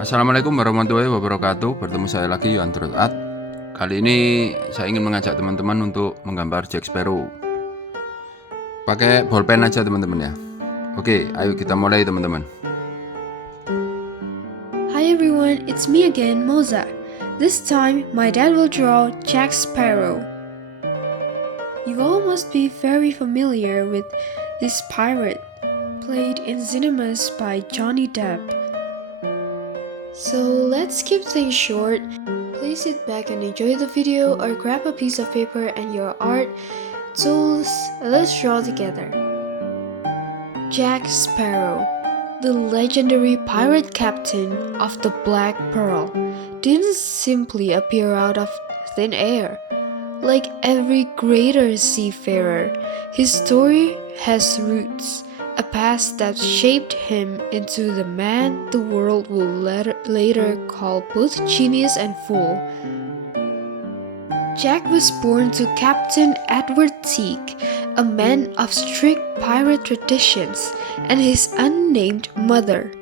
Assalamualaikum warahmatullahi wabarakatuh. Bertemu saya lagi Yohan. Kali ini saya ingin mengajak teman-teman untuk menggambar Jack Sparrow. Pakai bolpen aja teman-teman ya. Oke, ayo kita mulai teman-teman. Hi everyone, it's me again, Moza. This time, my dad will draw Jack Sparrow. You all must be very familiar with this pirate, played in cinemas by Johnny Depp. So let's keep things short. Please sit back and enjoy the video or grab a piece of paper and your art tools. Let's draw together. Jack Sparrow, the legendary pirate captain of the Black Pearl, didn't simply appear out of thin air. Like every greater seafarer, his story has roots, a past that shaped him into the man the world will later call both genius and fool. Jack was born to Captain Edward Teague, a man of strict pirate traditions, and his unnamed mother.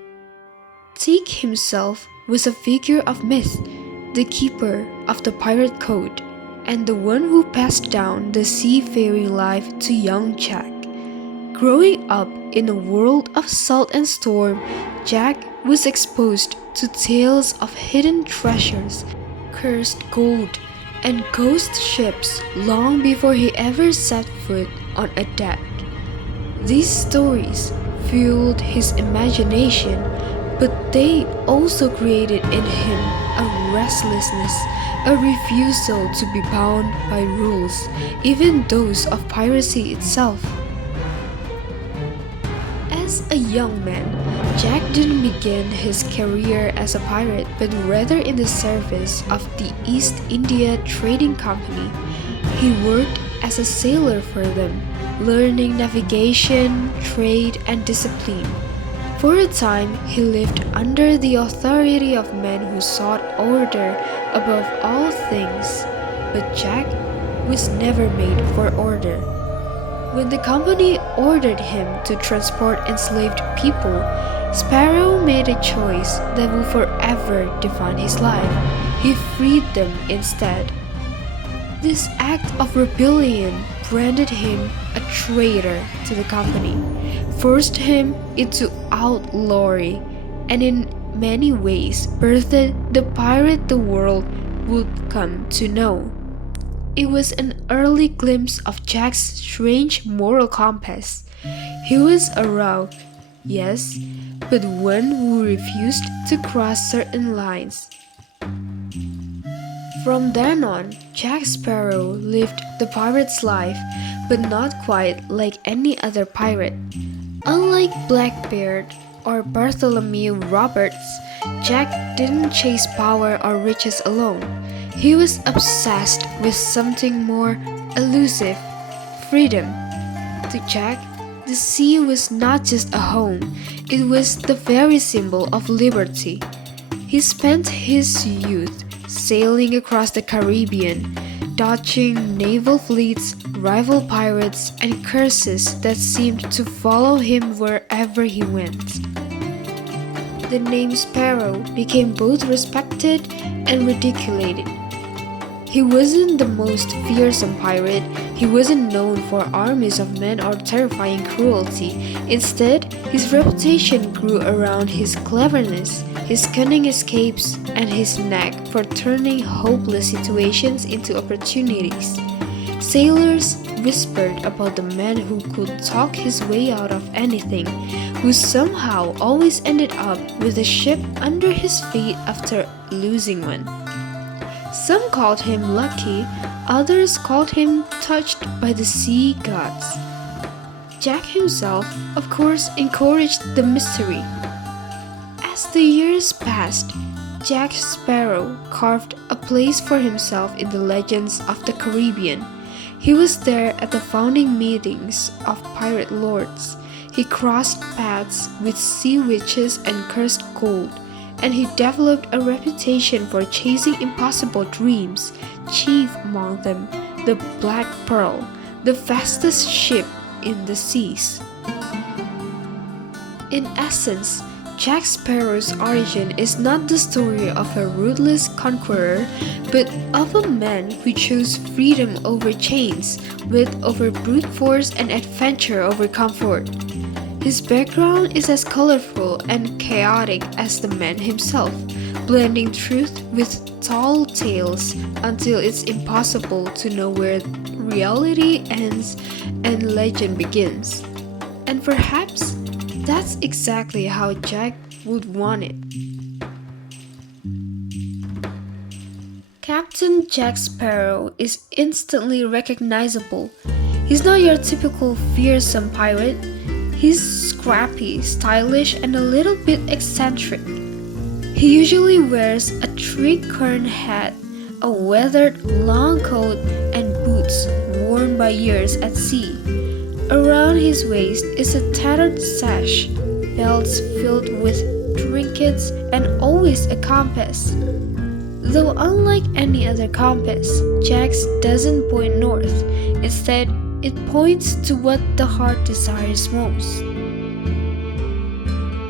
Teague himself was a figure of myth, the keeper of the pirate code, and the one who passed down the seafaring life to young Jack. Growing up in a world of salt and storm, Jack was exposed to tales of hidden treasures, cursed gold, and ghost ships long before he ever set foot on a deck. These stories fueled his imagination, but they also created in him a restlessness, a refusal to be bound by rules, even those of piracy itself. As a young man, Jack didn't begin his career as a pirate, but rather in the service of the East India Trading Company. He worked as a sailor for them, learning navigation, trade, and discipline. For a time, he lived under the authority of men who sought order above all things, but Jack was never made for order. When the company ordered him to transport enslaved people, Sparrow made a choice that will forever define his life. He freed them instead. This act of rebellion branded him a traitor to the company, forced him into outlawry, and in many ways birthed the pirate the world would come to know. It was an early glimpse of Jack's strange moral compass. He was a rogue, yes, but one who refused to cross certain lines. From then on, Jack Sparrow lived the pirate's life, but not quite like any other pirate. Unlike Blackbeard or Bartholomew Roberts, Jack didn't chase power or riches alone. He was obsessed with something more elusive, freedom. To Jack, the sea was not just a home, it was the very symbol of liberty. He spent his youth sailing across the Caribbean, dodging naval fleets, rival pirates, and curses that seemed to follow him wherever he went. The name Sparrow became both respected and ridiculed. He wasn't the most fearsome pirate. He wasn't known for armies of men or terrifying cruelty. Instead, his reputation grew around his cleverness, his cunning escapes, and his knack for turning hopeless situations into opportunities. Sailors whispered about the man who could talk his way out of anything, who somehow always ended up with a ship under his feet after losing one. Some called him lucky, others called him touched by the sea gods. Jack himself, of course, encouraged the mystery. As the years passed, Jack Sparrow carved a place for himself in the legends of the Caribbean. He was there at the founding meetings of pirate lords. He crossed paths with sea witches and cursed gold, and he developed a reputation for chasing impossible dreams, chief among them the Black Pearl, the fastest ship in the seas. In essence, Jack Sparrow's origin is not the story of a ruthless conqueror, but of a man who chose freedom over chains, wit over brute force, and adventure over comfort. His background is as colorful and chaotic as the man himself, blending truth with tall tales until it's impossible to know where reality ends and legend begins. And perhaps that's exactly how Jack would want it. Captain Jack Sparrow is instantly recognizable. He's not your typical fearsome pirate. He's scrappy, stylish, and a little bit eccentric. He usually wears a tricorn hat, a weathered long coat, and boots worn by years at sea. Around his waist is a tattered sash, belts filled with trinkets, and always a compass. Though unlike any other compass, Jack's doesn't point north. Instead, it points to what the heart desires most.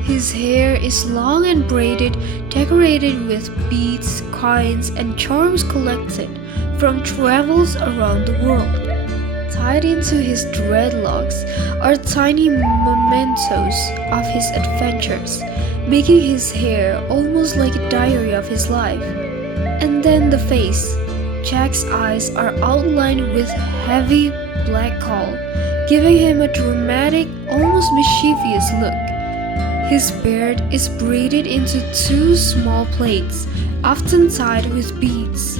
His hair is long and braided, decorated with beads, coins, and charms collected from travels around the world. Tied into his dreadlocks are tiny mementos of his adventures, making his hair almost like a diary of his life. And then the face. Jack's eyes are outlined with heavy black coal, giving him a dramatic, almost mischievous look. His beard is braided into two small plaits, often tied with beads.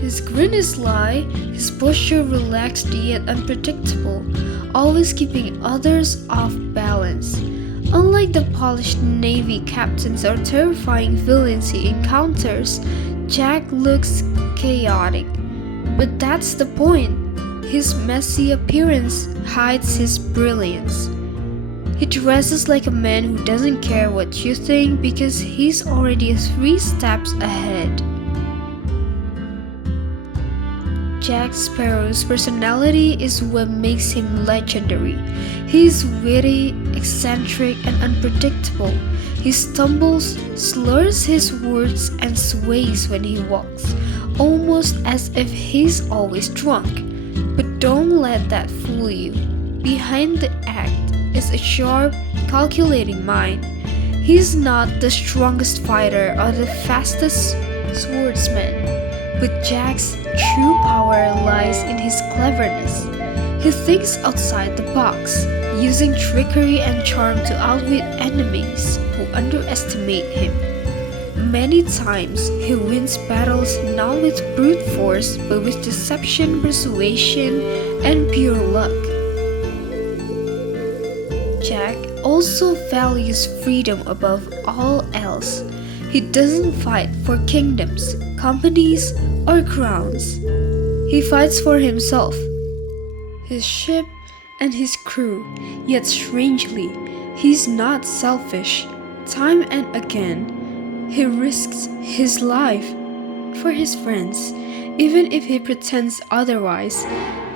His grin is sly, his posture relaxed yet unpredictable, always keeping others off balance. Unlike the polished Navy captains or terrifying villains he encounters, Jack looks chaotic. But that's the point. His messy appearance hides his brilliance. He dresses like a man who doesn't care what you think because he's already 3 steps ahead. Jack Sparrow's personality is what makes him legendary. He's witty, eccentric, and unpredictable. He stumbles, slurs his words, and sways when he walks, almost as if he's always drunk. But don't let that fool you. Behind the act is a sharp, calculating mind. He's not the strongest fighter or the fastest swordsman. But Jack's true power lies in his cleverness. He thinks outside the box, using trickery and charm to outwit enemies who underestimate him. Many times, he wins battles not with brute force but with deception, persuasion, and pure luck. Jack also values freedom above all else. He doesn't fight for kingdoms, companies, or crowns. He fights for himself, his ship, and his crew. Yet strangely, he's not selfish. Time and again, he risks his life for his friends. Even if he pretends otherwise,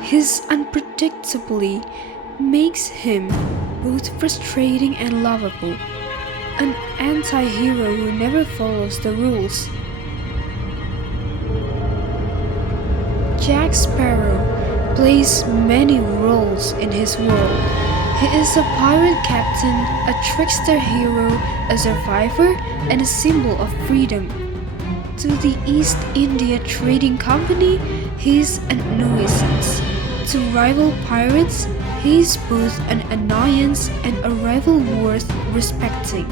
his unpredictability makes him both frustrating and lovable. An anti-hero who never follows the rules. Jack Sparrow plays many roles in his world. He is a pirate captain, a trickster hero, a survivor, and a symbol of freedom. To the East India Trading Company, he's an nuisance. To rival pirates, he's both an annoyance and a rival worth respecting.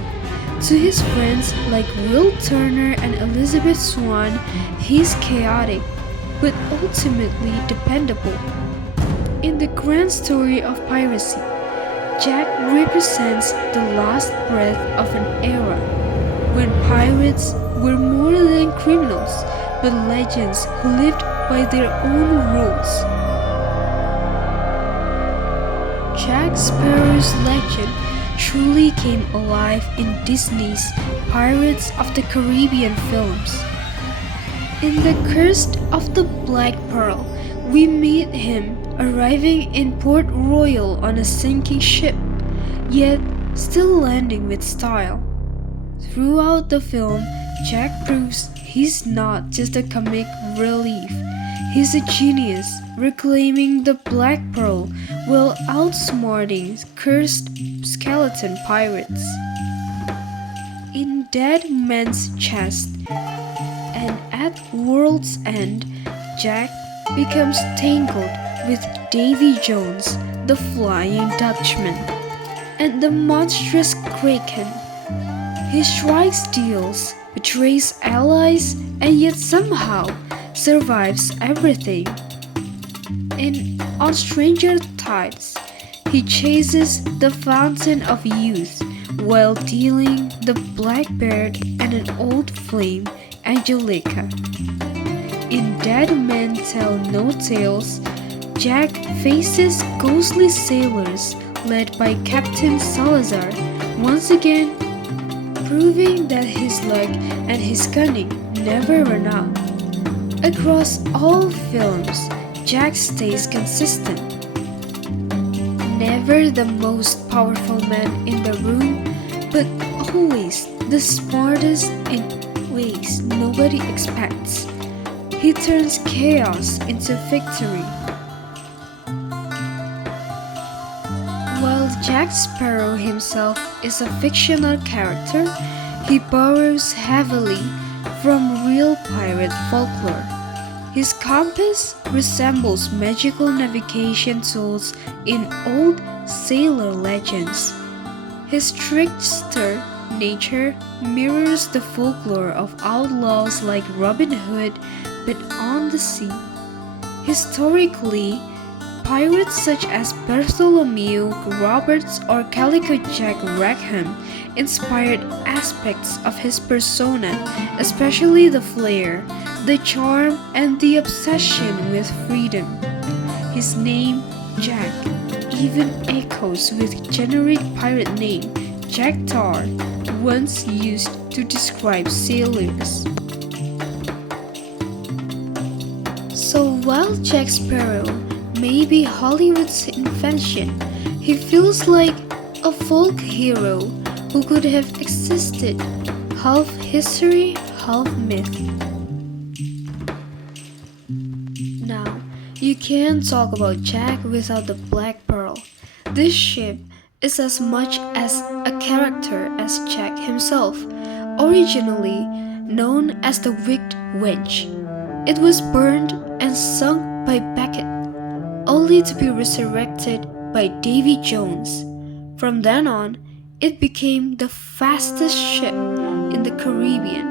To his friends like Will Turner and Elizabeth Swann, he's chaotic, but ultimately dependable. In the grand story of piracy, Jack represents the last breath of an era when pirates were more than criminals, but legends who lived by their own rules. Jack Sparrow's legend truly came alive in Disney's Pirates of the Caribbean films. In The Curse of the Black Pearl, we meet him arriving in Port Royal on a sinking ship. Yet, still landing with style. Throughout the film, Jack proves he's not just a comic relief. He's a genius, reclaiming the Black Pearl while outsmarting cursed skeleton pirates. In Dead Man's Chest and at World's End, Jack becomes tangled with Davy Jones, the Flying Dutchman, and the monstrous Kraken. He strikes deals, betrays allies, and yet somehow survives everything. On Stranger Tides, he chases the Fountain of Youth while dealing the Blackbeard and an old flame, Angelica. In Dead Men Tell No Tales, Jack faces ghostly sailors led by Captain Salazar, once again proving that his luck and his cunning never run out. Across all films, Jack stays consistent. Never the most powerful man in the room, but always the smartest in ways nobody expects. He turns chaos into victory. While Jack Sparrow himself is a fictional character, he borrows heavily from real pirate folklore. His compass resembles magical navigation tools in old sailor legends. His trickster nature mirrors the folklore of outlaws like Robin Hood, but on the sea. Historically, pirates such as Bartholomew Roberts or Calico Jack Rackham inspired aspects of his persona, especially the flair, the charm, and the obsession with freedom. His name, Jack, even echoes with generic pirate name Jack Tar, once used to describe sailors. So while Jack Sparrow may be Hollywood's invention, he feels like a folk hero who could have existed, half history, half myth. Now, you can't talk about Jack without the Black Pearl. This ship is as much as a character as Jack himself, originally known as the Wicked Wench. It was burned and sunk by Beckett, only to be resurrected by Davy Jones. From then on, it became the fastest ship in the Caribbean,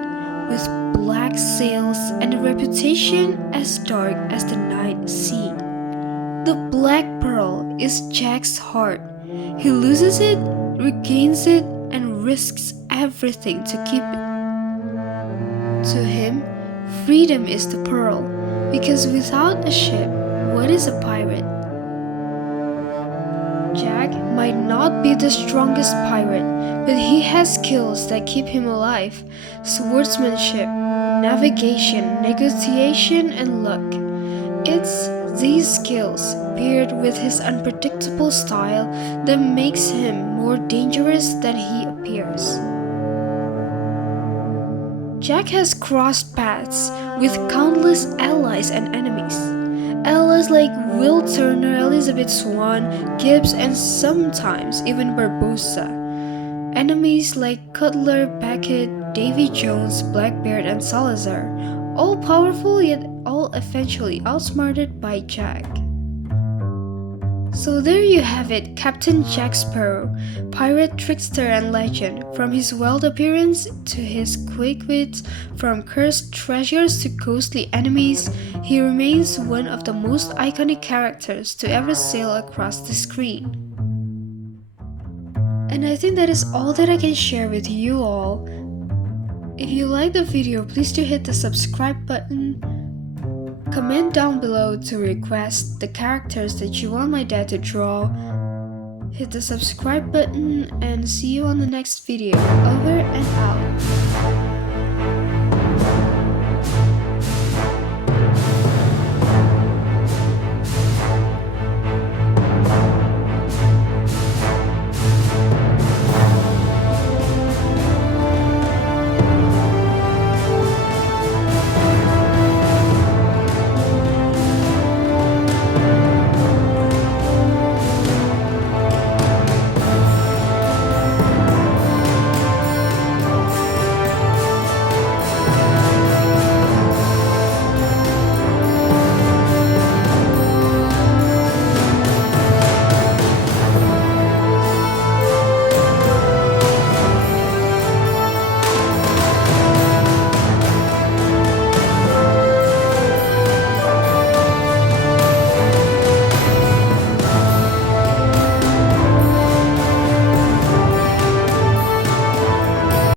with black sails and a reputation as dark as the night sea. The Black Pearl is Jack's heart. He loses it, regains it, and risks everything to keep it. To him, freedom is the pearl, because without a ship, what is a pirate? Jack might not be the strongest pirate, but he has skills that keep him alive: swordsmanship, navigation, negotiation, and luck. It's these skills, paired with his unpredictable style, that makes him more dangerous than he appears. Jack has crossed paths with countless allies and enemies. Allies like Will Turner, Elizabeth Swann, Gibbs, and sometimes even Barbossa. Enemies like Cutler, Beckett, Davy Jones, Blackbeard, and Salazar, all powerful yet all eventually outsmarted by Jack. So there you have it, Captain Jack Sparrow, pirate, trickster, and legend. From his wild appearance to his quick wits, from cursed treasures to ghostly enemies, he remains one of the most iconic characters to ever sail across the screen. And I think that is all that I can share with you all. If you like the video, please do hit the subscribe button. Comment down below to request the characters that you want my dad to draw. Hit the subscribe button and see you on the next video. Over and out.